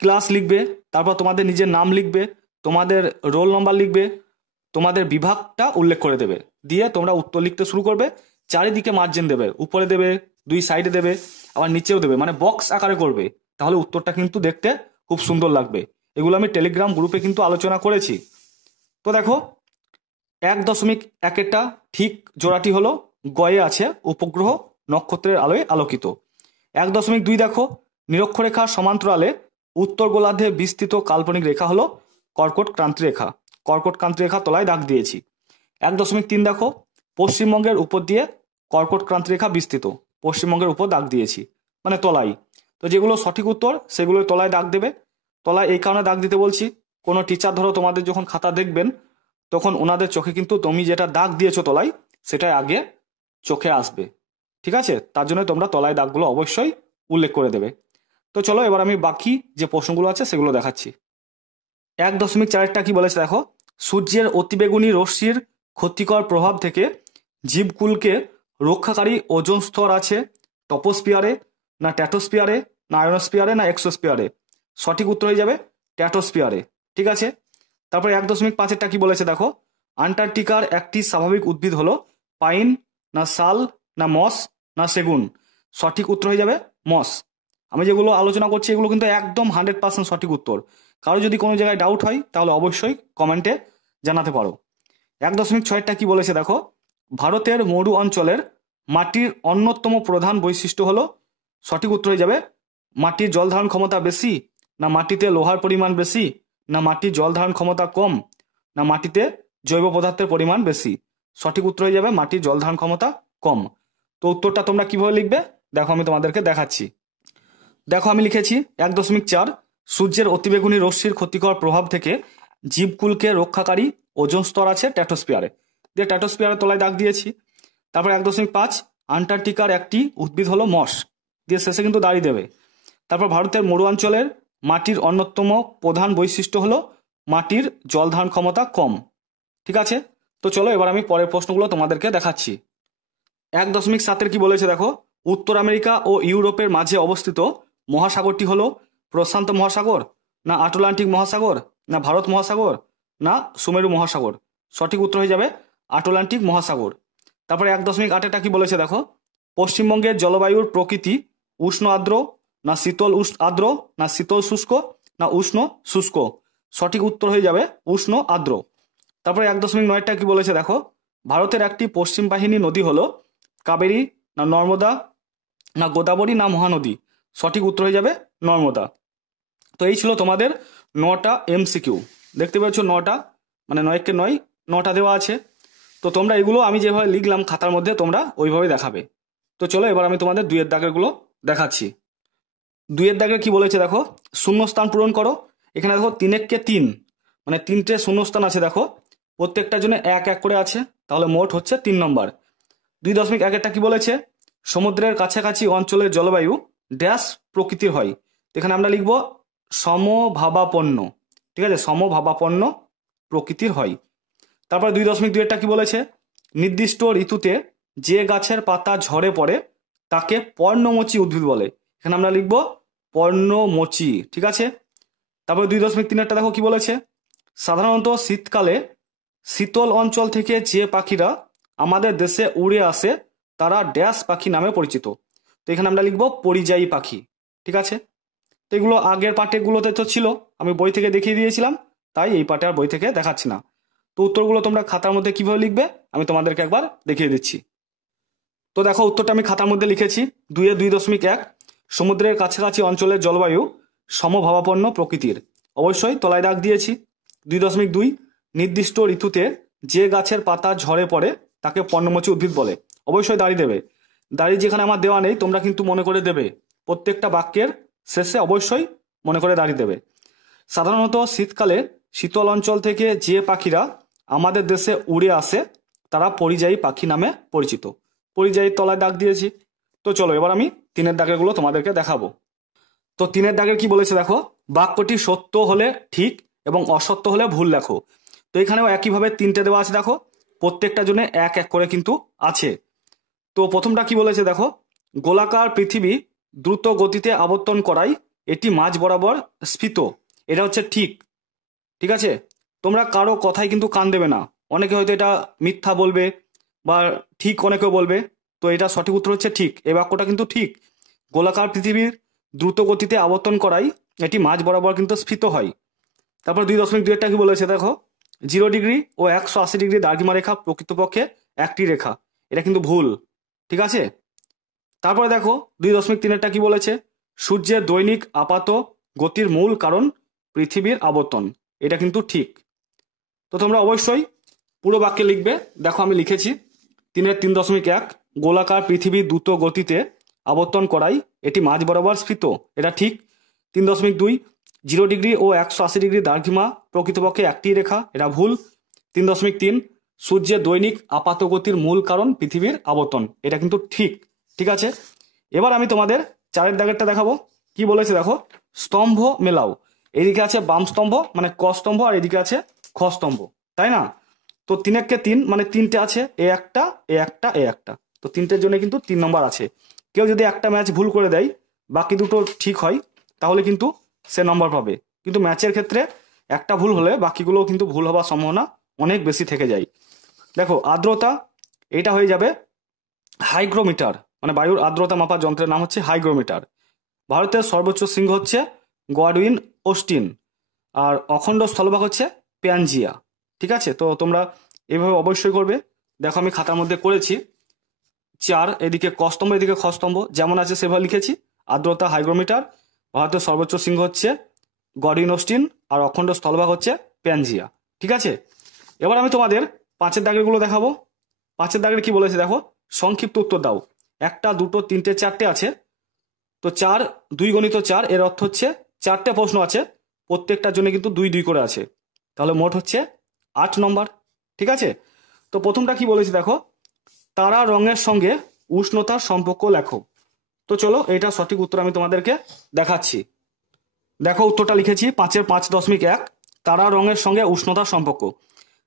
ক্লাস লিখবে, তারপর তোমাদের নিজের নাম লিখবে, তোমাদের রোল নাম্বার লিখবে, তোমাদের বিভাগটা উল্লেখ করে দেবে, দিয়ে তোমরা উত্তর লিখতে শুরু করবে। চারিদিকে মার্জিন দেবে, উপরে দেবে, 2 সাইডে দেবে, আবার নিচেও দেবে, মানে বক্স আকারে করবে, তাহলে উত্তরটা কিন্তু দেখতে খুব সুন্দর লাগবে। এগুলো আমি টেলিগ্রাম গ্রুপে কিন্তু আলোচনা করেছি। তো দেখো 1.1 ঠিক জোড়াটি হলো গয়ে আছে উপগ্রহ নক্ষত্রের আলোয় আলোকিত। 1.2 দেখো, নিরক্ষরেখার সমান্তরালে উত্তর গোলার্ধে বিস্তৃত কাল্পনিক রেখা হলো কর্কটক্রান্তি রেখা। কর্কট ক্রান্তি রেখা তলায় দাগ দিয়েছি। 1.3 দেখো, পশ্চিমবঙ্গের উপর দিয়ে কর্কট ক্রান্তি রেখা বিস্তৃত, পশ্চিমবঙ্গের উপর দাগ দিয়েছি, মানে তলায়। তো যেগুলো সঠিক উত্তর সেগুলো তলায় দাগ দেবে। তলায় এই কারণে দাগ দিতে বলছি, কোনো টিচার ধরো তোমাদের যখন খাতা দেখবেন তখন ওনাদের চোখে কিন্তু তুমি যেটা দাগ দিয়েছো তলায় সেটাই আগে চোখে আসবে, ঠিক আছে? তার জন্য তোমরা তলায় দাগগুলো অবশ্যই উল্লেখ করে দেবে। তো চলো এবার আমি বাকি যে প্রশ্নগুলো আছে সেগুলো দেখাচ্ছি। 1.4টা কি বলেছে দেখো, সূর্যের অতিবেগুনি রশ্মির ক্ষতিকর প্রভাব থেকে জীবকুলকে রক্ষাকারী ওজোন স্তর আছে টপোস্ফিয়ারে, না ট্র্যাটোস্ফিয়ারে, না আয়োনোস্ফিয়ারে, না এক্সোস্ফিয়ারে? সঠিক উত্তর হয়ে যাবে ট্র্যাটোস্ফিয়ারে, ঠিক আছে? তারপরে 1.5-এরটা কি বলেছে দেখো, আন্টার্কটিকার একটি স্বাভাবিক উদ্ভিদ হলো পাইন, না শাল, না মস, না সেগুন? সঠিক উত্তর হয়ে যাবে মস। আমি যেগুলো আলোচনা করছি এগুলো কিন্তু একদম 100% সঠিক উত্তর। কারো যদি কোনো জায়গায় ডাউট হয় তাহলে অবশ্যই কমেন্টে জানাতে পারো। 1.6টা কি বলেছে দেখো, ভারতের মরু অঞ্চলের মাটির অন্যতম প্রধান বৈশিষ্ট্য হলো, সঠিক উত্তর হয়ে যাবে মাটির জল ধারণ ক্ষমতা বেশি, না মাটিতে লোহার পরিমাণ বেশি, না মাটির জল ধারণ ক্ষমতা কম, না মাটিতে জৈব পদার্থের পরিমাণ বেশি? সঠিক উত্তর হয়ে যাবে মাটির জল ধারণ ক্ষমতা কম। তো উত্তরটা তোমরা কিভাবে লিখবে দেখো, আমি তোমাদেরকে দেখাচ্ছি। দেখো আমি লিখেছি 1.4, সূর্যের অতিবেগুনি রশ্মির ক্ষতিকর প্রভাব থেকে জীবকুলকে রক্ষাকারী ওজোন স্তর আছে ট্র্যাটোস্ফিয়ারে, দিয়ে ট্র্যাটোস্ফিয়ারের তলায় দাগ দিয়েছি। তারপর 1.5, আন্টার্কটিকার একটি উদ্ভিদ হলো মস, দিয়ে শেষে কিন্তু দাঁড়িয়ে দেবে। তারপর ভারতের মরুয়াঞ্চলের মাটির অন্যতম প্রধান বৈশিষ্ট্য হলো মাটির জল ধারণ ক্ষমতা কম, ঠিক আছে? তো চলো এবার আমি পরের প্রশ্নগুলো তোমাদেরকে দেখাচ্ছি। 1.7 কি বলেছে দেখো, উত্তর আমেরিকা ও ইউরোপের মাঝে অবস্থিত মহাসাগরটি হলো প্রশান্ত মহাসাগর, না আটলান্টিক মহাসাগর, না ভারত মহাসাগর, না সুমেরু মহাসাগর? সঠিক উত্তর হয়ে যাবে আটলান্টিক মহাসাগর। তারপরে 1.8টা কি বলেছে দেখো, পশ্চিমবঙ্গের জলবায়ুর প্রকৃতি উষ্ণ আর্দ্র, না শীতল আর্দ্র, না শীতল শুষ্ক, না উষ্ণ শুষ্ক? সঠিক উত্তর হয়ে যাবে উষ্ণ আর্দ্র। তারপরে 1.9টা কি বলেছে দেখো, ভারতের একটি পশ্চিম বাহিনী নদী হলো কাবেরী, না নর্মদা, না গোদাবরী, না মহানদী? সঠিক উত্তর হয়ে যাবে নর্মদা। তো এই ছিল তোমাদের 9টা MCQ। দেখতে পাচ্ছ 9টা, মানে 9কে 9টা দেওয়া আছে। তো তোমরা এগুলো আমি যেভাবে লিখলাম খাতার মধ্যে তোমরা ওইভাবে দেখাবে। তো চলো এবার আমি তোমাদের 2-এর দাগেরগুলো দেখাচ্ছি। 2-এর দাগে কি বলেছে দেখো, শূন্যস্থান পূরণ করো। এখানে দেখো 3-একে 3, মানে 3টে শূন্যস্থান আছে দেখো, প্রত্যেকটার জন্য 1-1 করে আছে, তাহলে মোট হচ্ছে 3 নম্বর। 2.1-এরটা কি বলেছে, সমুদ্রের কাছাকাছি অঞ্চলের জলবায়ু ড্যাশ প্রকৃতির হয়। এখানে আমরা লিখব সমভাবাপন্ন, ঠিক আছে? সমভাবাপন্ন প্রকৃতির হয়। তারপর 2.2-এরটা কি বলেছে, নির্দিষ্ট ঋতুতে যে গাছের পাতা ঝরে পড়ে তাকে পর্ণমোচী উদ্ভিদ বলে। এখানে আমরা লিখব পর্ণমোচী, ঠিক আছে? তারপর 2.3-এরটা দেখো কি বলেছে, সাধারণত শীতকালে শীতল অঞ্চল থেকে যে পাখিরা আমাদের দেশে উড়ে আসে তারা ড্যাশ পাখি নামে পরিচিত। তো এখানে আমরা লিখব পরিযায়ী পাখি, ঠিক আছে? তো এগুলো আগের পাঠেগুলোতে তো ছিল, আমি বই থেকে দেখিয়ে দিয়েছিলাম, তাই এই পাঠে আর বই থেকে দেখাচ্ছি না। তো উত্তরগুলো তোমরা খাতার মধ্যে কিভাবে লিখবে আমি তোমাদেরকে একবার দেখিয়ে দিচ্ছি। তো দেখো উত্তরটা আমি খাতার মধ্যে লিখেছি। 2.1, সমুদ্রের কাছাকাছি অঞ্চলের জলবায়ু সমভাবাপন্ন প্রকৃতির, অবশ্যই তলায় দাগ দিয়েছি। 2.2, নির্দিষ্ট ঋতুতে যে গাছের পাতা ঝরে পড়ে তাকে পর্ণমোচী উদ্ভিদ বলে, অবশ্যই দাঁড়িয়ে দেবে। দাঁড়িয়ে যেখানে আমার দেওয়া নেই তোমরা কিন্তু মনে করে দেবে, প্রত্যেকটা বাক্যের শেষে অবশ্যই মনে করে দাঁড়িয়ে দেবে। সাধারণত শীতকালে শীতল অঞ্চল থেকে যে পাখিরা আমাদের দেশে উড়ে আসে তারা পরিযায়ী পাখি নামে পরিচিত, পরিযায়ী তলায় দাগ দিয়েছি। তো চলো এবার আমি 3-এর দাগেরগুলো তোমাদেরকে দেখাবো। তো 3-এর দাগের কি বলেছে দেখো, বাক্যটি সত্য হলে ঠিক এবং অসত্য হলে ভুল লেখো। তো এখানেও একইভাবে 3টে দেওয়া আছে দেখো, প্রত্যেকটার জন্য 1-1 করে কিন্তু আছে। তো প্রথমটা কি বলেছে দেখো, গোলাকার পৃথিবী দ্রুত গতিতে আবর্তন করায় এটি মাঝ বরাবর স্ফীত, এটা হচ্ছে ঠিক, ঠিক আছে? তোমরা কারো কথাই কিন্তু কান দেবে না, অনেকে হয়তো এটা মিথ্যা বলবে বা ঠিক অনেকেও বলবে, তো এটা সঠিক উত্তর হচ্ছে ঠিক, এই বাক্যটা কিন্তু ঠিক। গোলাকার পৃথিবীর দ্রুত গতিতে আবর্তন করায় এটি মাঝ বরাবর কিন্তু স্ফীত হয়। তারপর 2.2-এরটা কি বলেছে দেখো, 0 ডিগ্রি ও 180 ডিগ্রি দ্রাঘিমা রেখা প্রকৃতপক্ষে একটি রেখা, এটা কিন্তু ভুল, ঠিক আছে? তারপরে দেখো 2.3-এরটা কি বলেছে, সূর্যের দৈনিক আপাত গতির মূল কারণ পৃথিবীর আবর্তন, এটা কিন্তু ঠিক। তো তোমরা অবশ্যই পুরো বাক্যে লিখবে। দেখো আমি লিখেছি 3.3.1 গোলাকার পৃথিবী দ্রুত গতিতে আবর্তন করাই এটি মাঝ বরাবর স্ফীত, এটা ঠিক। 3.2 0 ডিগ্রি ও 180 ডিগ্রি দ্রাঘিমা প্রকৃতপক্ষে একটি রেখা, এটা ভুল। 3.3 সূর্যের দৈনিক আপাত গতির মূল কারণ পৃথিবীর আবর্তন, এটা কিন্তু ঠিক। ঠিক আছে, এবার আমি তোমাদের 4 দাগেরটা দেখাবো। কি বলেছে দেখো, স্তম্ভ মেলাও। এদিকে আছে বাম স্তম্ভ মানে ক স্তম্ভ, আর এদিকে আছে খ স্তম্ভ, তাই না? তো 3 মানে 3টে আছে, এ একটা এ একটা এ একটা, তো 3টের জন্য কিন্তু 3 নম্বর আছে। কেউ যদি একটা ম্যাচ ভুল করে দেয়, বাকি দুটো ঠিক হয়, তাহলে কিন্তু সে নম্বর পাবে। কিন্তু ম্যাচের ক্ষেত্রে একটা ভুল হলে বাকিগুলোও কিন্তু ভুল হওয়ার সম্ভাবনা অনেক বেশি থেকে যায়। দেখো আর্দ্রতা, এটা হয়ে যাবে হাইগ্রোমিটার, মানে বায়ুর আর্দ্রতা মাপার যন্ত্রের নাম হচ্ছে হাইগ্রোমিটার। ভারতের সর্বোচ্চ শৃঙ্গ হচ্ছে গডউইন অস্টিন, আর অখণ্ড স্থলভাগ হচ্ছে প্যানজিয়া। ঠিক আছে, তো তোমরা এইভাবে অবশ্যই করবে। দেখো আমি খাতার মধ্যে করেছি 4, এদিকে ক স্তম্ভ এদিকে খ স্তম্ভ, যেমন আছে সেভাবে লিখেছি। আর্দ্রতা হাইগ্রোমিটার, ভারতের সর্বোচ্চ শৃঙ্গ হচ্ছে গডউইন অস্টিন, আর অখণ্ড স্থলভাগ হচ্ছে প্যানজিয়া। ঠিক আছে, এবার আমি তোমাদের 5 দাগেরগুলো দেখাবো। 5 দাগের কি বলেছে দেখো, সংক্ষিপ্ত উত্তর দাও। 1 2 3 4টে আছে, তো 4 2 × 4 এর অর্থ হচ্ছে 4টে প্রশ্ন আছে, প্রত্যেকটার জন্য কিন্তু 2 2 করে আছে, তাহলে মোট হচ্ছে 8 নম্বর। ঠিক আছে, তো প্রথমটা কি বলেছে দেখো, তারা রঙের সঙ্গে উষ্ণতার সম্পর্ক লেখো। তো চলো এটা সঠিক উত্তর আমি তোমাদেরকে দেখাচ্ছি। দেখো উত্তরটা লিখেছি 5-এর 5.1 তারা রঙের সঙ্গে উষ্ণতার সম্পর্ক।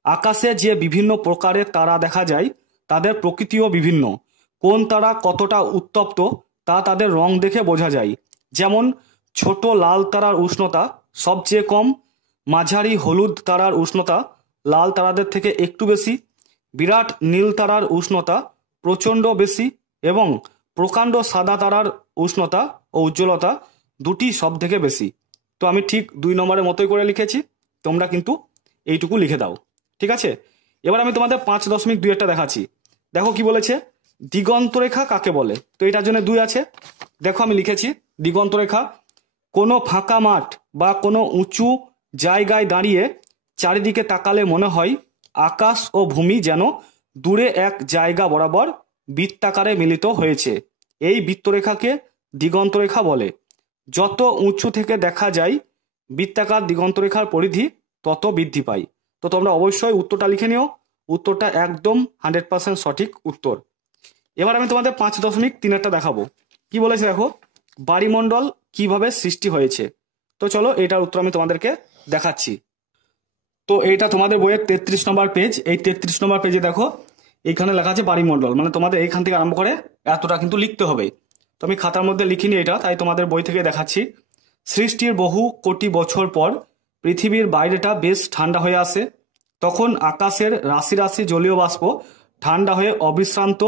আকাশে যে বিভিন্ন প্রকারের তারা দেখা যায় তাদের প্রকৃতিও বিভিন্ন। কোন তারা কতটা উত্তপ্ত তা তাদের রং দেখে বোঝা যায়। যেমন ছোট লাল তারার উষ্ণতা সবচেয়ে কম, মাঝারি হলুদ তারার উষ্ণতা লাল তারাদের থেকে একটু বেশি, বিরাট নীল তারার উষ্ণতা প্রচণ্ড বেশি, এবং প্রকাণ্ড সাদা তারার উষ্ণতা ও উজ্জ্বলতা দুটি সব থেকে বেশি। তো আমি ঠিক 2 নম্বরের মতোই করে লিখেছি, তোমরা কিন্তু এইটুকু লিখে দাও। ঠিক আছে, এবার আমি তোমাদের 5.2 দেখাচ্ছি। দেখো কি বলেছে, দিগন্তরেখা কাকে বলে। তো এটার জন্য 2 আছে। দেখো আমি লিখেছি দিগন্তরেখা, কোনো ফাঁকা মাঠ বা কোনো উঁচু জায়গায় দাঁড়িয়ে চারিদিকে তাকালে মনে হয় আকাশ ও ভূমি যেন দূরে এক জায়গা বরাবর বৃত্তাকারে মিলিত হয়েছে। এই বৃত্তরেখাকে দিগন্তরেখা বলে। যত উঁচু থেকে দেখা যায় বৃত্তাকার দিগন্তরেখার পরিধি তত বৃদ্ধি পায়। তো তোমরা অবশ্যই উত্তরটা লিখে নিও, উত্তরটা একদম 100% সঠিক উত্তর। এবার আমি তোমাদের 5.3 দেখাবো। কি বলেছে দেখো, বায়ুমণ্ডল কিভাবে সৃষ্টি হয়েছে। তো চলো এটার উত্তর আমি তোমাদেরকে দেখাচ্ছি। তো এইটা তোমাদের বইয়ের 33 নম্বর পেজ। এই 33 নম্বর পেজে দেখো এইখানে লেখা আছে বায়ুমণ্ডল, মানে তোমাদের এইখান থেকে আরম্ভ করে এতটা কিন্তু লিখতে হবে। তো আমি খাতার মধ্যে লিখিনি এটা, তাই তোমাদের বই থেকে দেখাচ্ছি। সৃষ্টির বহু কোটি বছর পর পৃথিবীর বাইরেটা বেশ ঠান্ডা হয়ে আসে। তখন আকাশের রাশি রাশি জলীয় বাষ্প ঠান্ডা হয়ে অবিশ্রান্ত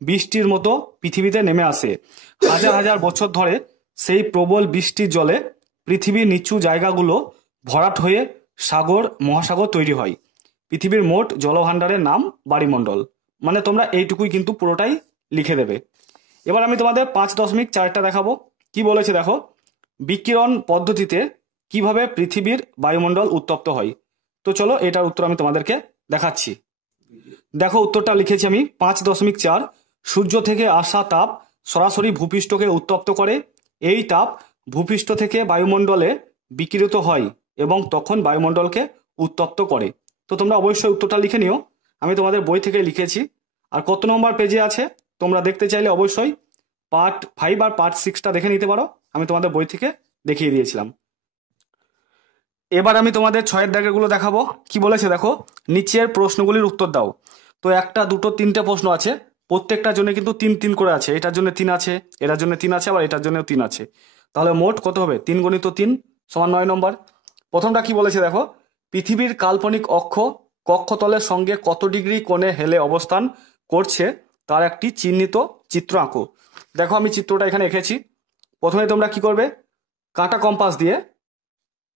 বৃষ্টির মতো পৃথিবীতে নেমে আসে। হাজার হাজার বছর ধরে সেই প্রবল বৃষ্টির জলে পৃথিবীর নিচু জায়গাগুলো ভরাট হয়ে সাগর মহাসাগর তৈরি হয়। পৃথিবীর মোট জলভাণ্ডারের নাম বায়ুমণ্ডল। মানে তোমরা এইটুকুই কিন্তু পুরোটাই লিখে দেবে। এবার আমি তোমাদের 5.4 দেখাবো। কি বলেছে দেখো, বিকিরণ পদ্ধতিতে কিভাবে পৃথিবীর বায়ুমণ্ডল উত্তপ্ত হয়। তো চলো এটার উত্তর আমি তোমাদেরকে দেখাচ্ছি। দেখো উত্তরটা লিখেছি আমি 5.4 সূর্য থেকে আসা তাপ সরাসরি ভূপৃষ্ঠকে উত্তপ্ত করে। এই তাপ ভূপৃষ্ঠ থেকে বায়ুমণ্ডলে বিকিরিত হয় এবং তখন বায়ুমণ্ডলকে উত্তপ্ত করে। তো তোমরা অবশ্যই উত্তরটা লিখে নিও, আমি তোমাদের বই থেকে লিখেছি। আর কত নম্বর পেজে আছে তোমরা দেখতে চাইলে অবশ্যই পার্ট 5 আর পার্ট 6টা দেখে নিতে পারো, আমি তোমাদের বই থেকে দেখিয়ে দিয়েছিলাম। এবার আমি তোমাদের 6 দাগেরগুলো দেখাবো। কি বলেছে দেখো, নিচের প্রশ্নগুলির উত্তর দাও। তো 1 2 3টে প্রশ্ন আছে, প্রত্যেকটার জন্য কিন্তু 3 3 করে আছে। এটার জন্য 3 আছে, এটার জন্য 3 আছে, আবার এটার জন্য 3 আছে। তাহলে মোট কত হবে, 3 × 3 = 9 নম্বর। প্রথমটা কি বলেছে দেখো, পৃথিবীর কাল্পনিক অক্ষ কক্ষতলের সঙ্গে কত ডিগ্রি কোণে হেলে অবস্থান করছে তার একটি চিহ্নিত চিত্র আঁকো। দেখো আমি চিত্রটা এখানে এঁকেছি। প্রথমে তোমরা কি করবে, কাঁটা কম্পাস দিয়ে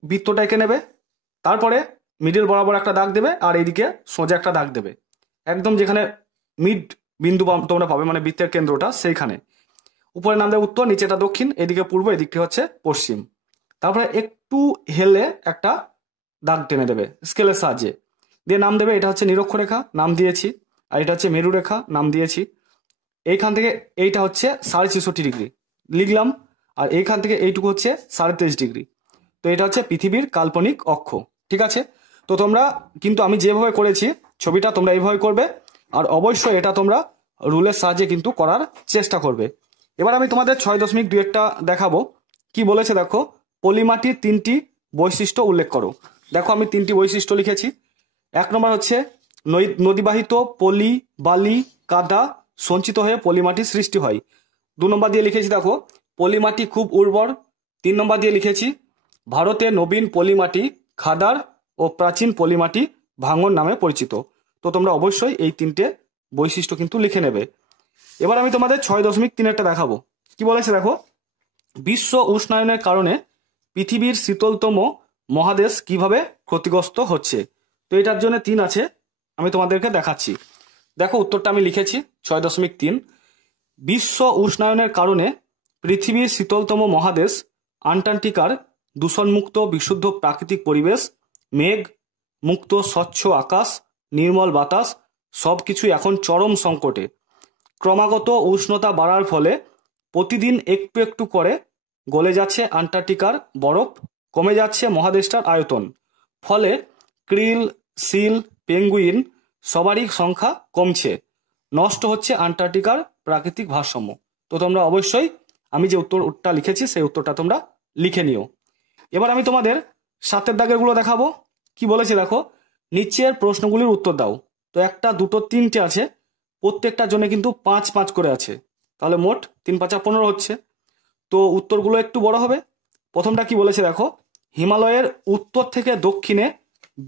বৃত্তটা এঁকে নেবে, তারপরে মিডল বরাবর একটা দাগ দেবে, আর এইদিকে সোজা একটা দাগ দেবে, একদম যেখানে মিড বিন্দু তোমরা পাবে, মানে বৃত্তের কেন্দ্রটা সেইখানে। উপরে নাম দেবে উত্তর, নিচেটা দক্ষিণ, এদিকে পূর্ব, এদিকটি হচ্ছে পশ্চিম। তারপরে একটু হেলে একটা দাগ টেনে দেবে স্কেলের সাহায্যে। দিয়ে নাম দেবে। এটা হচ্ছে নিরক্ষরেখা, নাম দিয়েছি। আর এটা হচ্ছে মেরুরেখা, নাম দিয়েছি। এইখান থেকে এইটা হচ্ছে 63.5 ডিগ্রি লিখলাম। আর এইখান থেকে এইটুকু হচ্ছে 23.5 ডিগ্রি। তো এটা হচ্ছে পৃথিবীর কাল্পনিক অক্ষ। ঠিক আছে, তো তোমরা কিন্তু আমি যেভাবে করেছি ছবিটা তোমরা এইভাবে করবে। আর অবশ্যই এটা তোমরা রুলের সাহায্যে কিন্তু করার চেষ্টা করবে। এবার আমি তোমাদের 6.2-টা দেখাবো। কি বলেছে দেখো, পলিমাটির 3টি বৈশিষ্ট্য উল্লেখ করো। দেখো আমি 3টি বৈশিষ্ট্য লিখেছি। 1 নম্বর হচ্ছে নদীবাহিত পলি, বালি, কাদা সঞ্চিত হয়ে পলিমাটির সৃষ্টি হয়। 2 নম্বর দিয়ে লিখেছি দেখো, পলিমাটি খুব উর্বর। 3 নম্বর দিয়ে লিখেছি, ভারতে নবীন পলিমাটি খাদার ও প্রাচীন পলিমাটি ভাঙন নামে পরিচিত। তো তোমরা অবশ্যই এই 3টে বৈশিষ্ট্য কিন্তু লিখে নেবে। এবার আমি তোমাদের 6.3-টা দেখাবো। কি বলেছে দেখো, বিশ্ব উষ্ণায়নের কারণে পৃথিবীর শীতলতম মহাদেশ কিভাবে ক্ষতিগ্রস্ত হচ্ছে। তো এটার জন্য 3 আছে, আমি তোমাদেরকে দেখাচ্ছি। দেখো উত্তরটা আমি লিখেছি 6.3। বিশ্ব উষ্ণায়নের কারণে পৃথিবীর শীতলতম মহাদেশ আন্টার্কটিকার দূষণমুক্ত বিশুদ্ধ প্রাকৃতিক পরিবেশ, মেঘ মুক্ত স্বচ্ছ আকাশ, নির্মল বাতাস সবকিছুই এখন চরম সংকটে। ক্রমাগত উষ্ণতা বাড়ার ফলে প্রতিদিন একটু একটু করে গলে যাচ্ছে আন্টার্কটিকার বরফ, কমে যাচ্ছে মহাদেশটার আয়তন। ফলে ক্রিল, সিল, পেঙ্গুইন সবারই সংখ্যা কমছে, নষ্ট হচ্ছে আন্টার্কটিকার প্রাকৃতিক ভারসাম্য। তো তোমরা অবশ্যই আমি যে উত্তরটা লিখেছি সেই উত্তরটা তোমরা লিখে নিও। এবার আমি তোমাদের 7 দাগেরগুলো দেখাবো। কি বলেছে দেখো, নিচের প্রশ্নগুলির উত্তর দাও। তো 1, 2, 3টে আছে, প্রত্যেকটার জন্য কিন্তু 5-5 করে আছে। তাহলে মোট 3×5 = 15 হচ্ছে। তো উত্তরগুলো একটু বড় হবে। প্রথমটা কি বলেছে দেখো, হিমালয়ের উত্তর থেকে দক্ষিণে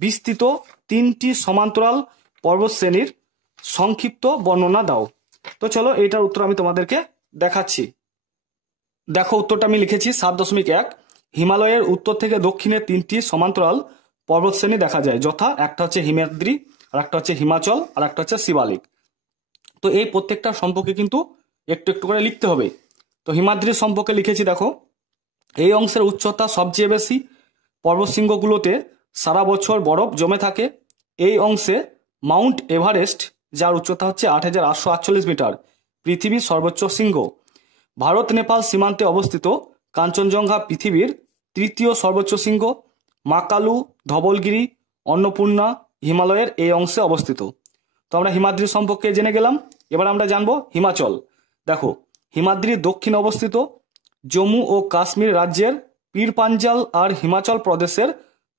বিস্তৃত 3টি সমান্তরাল পর্বতশ্রেণীর সংক্ষিপ্ত বর্ণনা দাও। তো চলো এইটার উত্তর আমি তোমাদেরকে দেখাচ্ছি। দেখো উত্তরটা আমি লিখেছি 7.1। হিমালয়ের উত্তর থেকে দক্ষিণে 3টি সমান্তরাল পর্বতশ্রেণী দেখা যায়, যথা একটা হচ্ছে হিমাদ্রি, আর একটা হচ্ছে হিমাচল, আর একটা হচ্ছে শিবালিক। তো এই প্রত্যেকটা সম্পর্কে কিন্তু একটু একটু করে লিখতে হবে। তো হিমাদ্রির সম্পর্কে লিখেছি দেখো, এই অংশের উচ্চতা সবচেয়ে বেশি। পর্বতশৃঙ্গগুলোতে সারা বছর বরফ জমে থাকে। এই অংশে মাউন্ট এভারেস্ট, যার উচ্চতা হচ্ছে 8,848 মিটার, পৃথিবীর সর্বোচ্চ শৃঙ্গ। ভারত নেপাল সীমান্তে অবস্থিত কাঞ্চনজঙ্ঘা পৃথিবীর 3য় সর্বোচ্চ শৃঙ্গ। মাকালু, ধবলগিরি, অন্নপূর্ণা হিমালয়ের এই অংশে অবস্থিত। তো আমরা হিমাদ্রি সম্পর্কে জেনে গেলাম। এবার আমরা জানবো হিমাচল। দেখো হিমাদ্রির দক্ষিণে অবস্থিত। জম্মু ও কাশ্মীর রাজ্যের পীর পাঞ্জাল আর হিমাচল প্রদেশের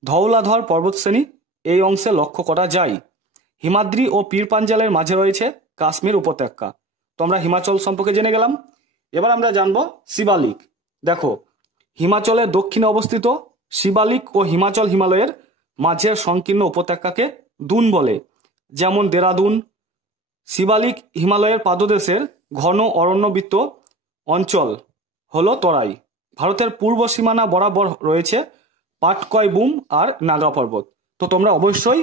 ধৌলাধর পর্বতশ্রেণী এই অংশে লক্ষ্য করা যায়। হিমাদ্রি ও পীর পাঞ্জালের মাঝে রয়েছে কাশ্মীর উপত্যকা। তো আমরা হিমাচল সম্পর্কে জেনে গেলাম। এবার আমরা জানবো শিবালিক। দেখো হিমাচলের দক্ষিণে অবস্থিত। শিবালিক ও হিমাচল হিমালয়ের মাঝের সংকীর্ণ উপত্যকাকে দুন বলে, যেমন দেরাদুন। শিবালিক হিমালয়ের পাদদেশের ঘন অরণ্যবৃত্ত অঞ্চল হলো তরাই। ভারতের পূর্ব সীমানা বরাবর রয়েছে পাটকয়বুম আর নাগা পর্বত। তো তোমরা অবশ্যই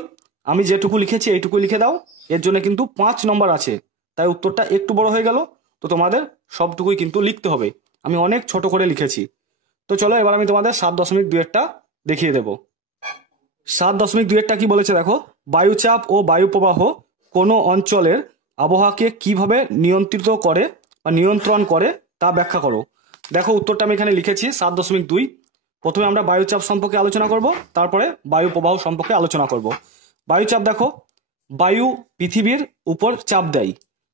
আমি যেটুকু লিখেছি এইটুকু লিখে দাও। এর জন্য কিন্তু 5 নম্বর আছে, তাই উত্তরটা একটু বড় হয়ে গেল। তো তোমাদের সবটুকুই কিন্তু লিখতে হবে, আমি অনেক ছোট করে লিখেছি। তো চলো এবার আমি তোমাদের 7.2-টা দেখিয়ে দেব। 7.2-টা কি বলেছে দেখো, বায়ুচাপ ও বায়ুপ্রবাহ কোনো অঞ্চলের আবহাওয়াকে কিভাবে নিয়ন্ত্রিত করে বা নিয়ন্ত্রণ করে তা ব্যাখ্যা করো। দেখো উত্তরটা আমি এখানে লিখেছি 7.2। প্রথমে আমরা বায়ুচাপ সম্পর্কে আলোচনা করব, তারপরে বায়ু প্রবাহ সম্পর্কে আলোচনা করব। বায়ুচাপ দেখো, বায়ু পৃথিবীর উপর চাপ দেয়।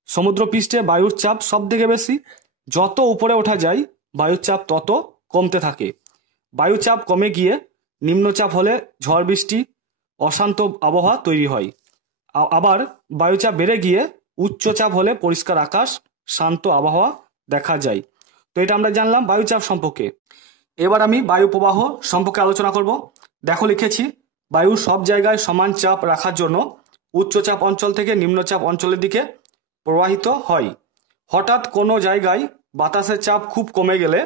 সমুদ্রপৃষ্ঠে বায়ুর চাপ সব থেকে বেশি। যত উপরে ওঠা যায় বায়ুর চাপ তত কমতে থাকে। বায়ুচাপ কমে গিয়ে নিম্নচাপ হলে ঝড় বৃষ্টি, অশান্ত আবহাওয়া তৈরি হয়। আবার বায়ুচাপ বেড়ে গিয়ে উচ্চচাপ হলে পরিষ্কার আকাশ, শান্ত আবহাওয়া দেখা যায়। তো এটা আমরা জানলাম বায়ুচাপ সম্পর্কে। এবার আমি বায়ু প্রবাহ সম্পর্কে আলোচনা করব। দেখো লিখেছি, বায়ু সব জায়গায় সমান চাপ রাখার জন্য উচ্চচাপ অঞ্চল থেকে নিম্নচাপ অঞ্চলের দিকে প্রবাহিত হয়। হঠাৎ কোনো জায়গায় বাতাসের চাপ খুব কমে গেলে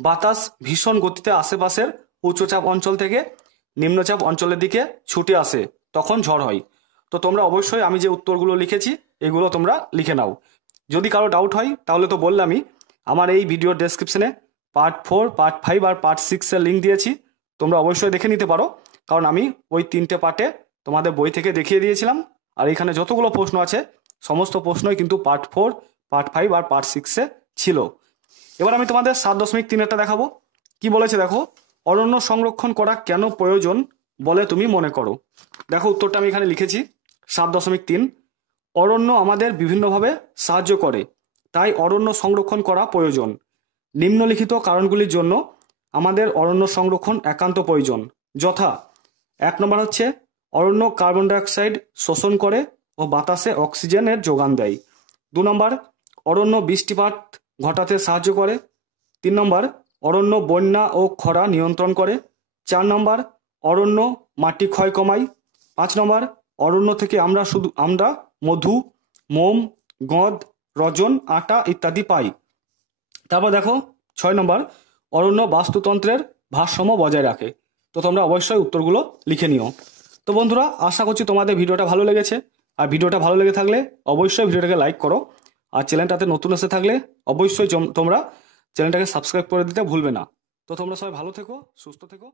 বাতাস ভীষণ গতিতে আশেপাশের উচ্চচাপ অঞ্চল থেকে নিম্নচাপ অঞ্চলের দিকে ছুটে আসে, তখন ঝড় হয়। তো তোমরা অবশ্যই আমি যে উত্তরগুলো লিখেছি এগুলো তোমরা লিখে নাও। যদি কারো ডাউট হয় তাহলে তো বললামই, আমার এই ভিডিওর ডেসক্রিপশনে পার্ট 4, পার্ট 5 আর পার্ট 6-এর লিঙ্ক দিয়েছি, তোমরা অবশ্যই দেখে নিতে পারো। কারণ আমি ওই 3টে পার্টে তোমাদের বই থেকে দেখিয়ে দিয়েছিলাম। আর এখানে যতগুলো প্রশ্ন আছে সমস্ত প্রশ্নই কিন্তু পার্ট 4, পার্ট 5 আর পার্ট 6-এ ছিল। এবার আমি তোমাদের 7.3-এরটা দেখাবো। কি বলেছে দেখো, অরণ্য সংরক্ষণ করা কেন প্রয়োজন বলে তুমি মনে করো? দেখো উত্তরটা আমি এখানে লিখেছি। 7.3, অরণ্য আমাদের বিভিন্নভাবে সাহায্য করে, তাই অরণ্য সংরক্ষণ করা প্রয়োজন। নিম্নলিখিত কারণগুলির জন্য আমাদের অরণ্য সংরক্ষণ একান্ত প্রয়োজন, যথা 1 নম্বর হচ্ছে অরণ্য কার্বন ডাইঅক্সাইড শোষণ করে ও বাতাসে অক্সিজেনের যোগান দেয়। 2 নম্বর, অরণ্য বৃষ্টিপাত ঘটাতে সাহায্য করে। 3 নম্বর, অরণ্য বন্যা ও খরা নিয়ন্ত্রণ করে। 4 নম্বর, অরণ্য মাটি ক্ষয় কমায়। 5 নম্বর, অরণ্য থেকে আমরা মধু, মোম, গঁদ, রজন, আটা ইত্যাদি পাই। তারপর দেখো 6 নম্বর, অরণ্য বাস্তুতন্ত্রের ভারসাম্য বজায় রাখে। তো তোমরা অবশ্যই উত্তরগুলো লিখে নিও। তো বন্ধুরা, আশা করছি তোমাদের ভিডিওটা ভালো লেগেছে। আর ভিডিওটা ভালো লেগে থাকলে অবশ্যই ভিডিওটাকে লাইক করো। আর চ্যানেলটাতে নতুন এসে থাকলে অবশ্যই তোমরা চ্যানেলটাকে সাবস্ক্রাইব করে দিতে ভুলবে না। তো তোমরা সবাই ভালো থেকো, সুস্থ থেকো।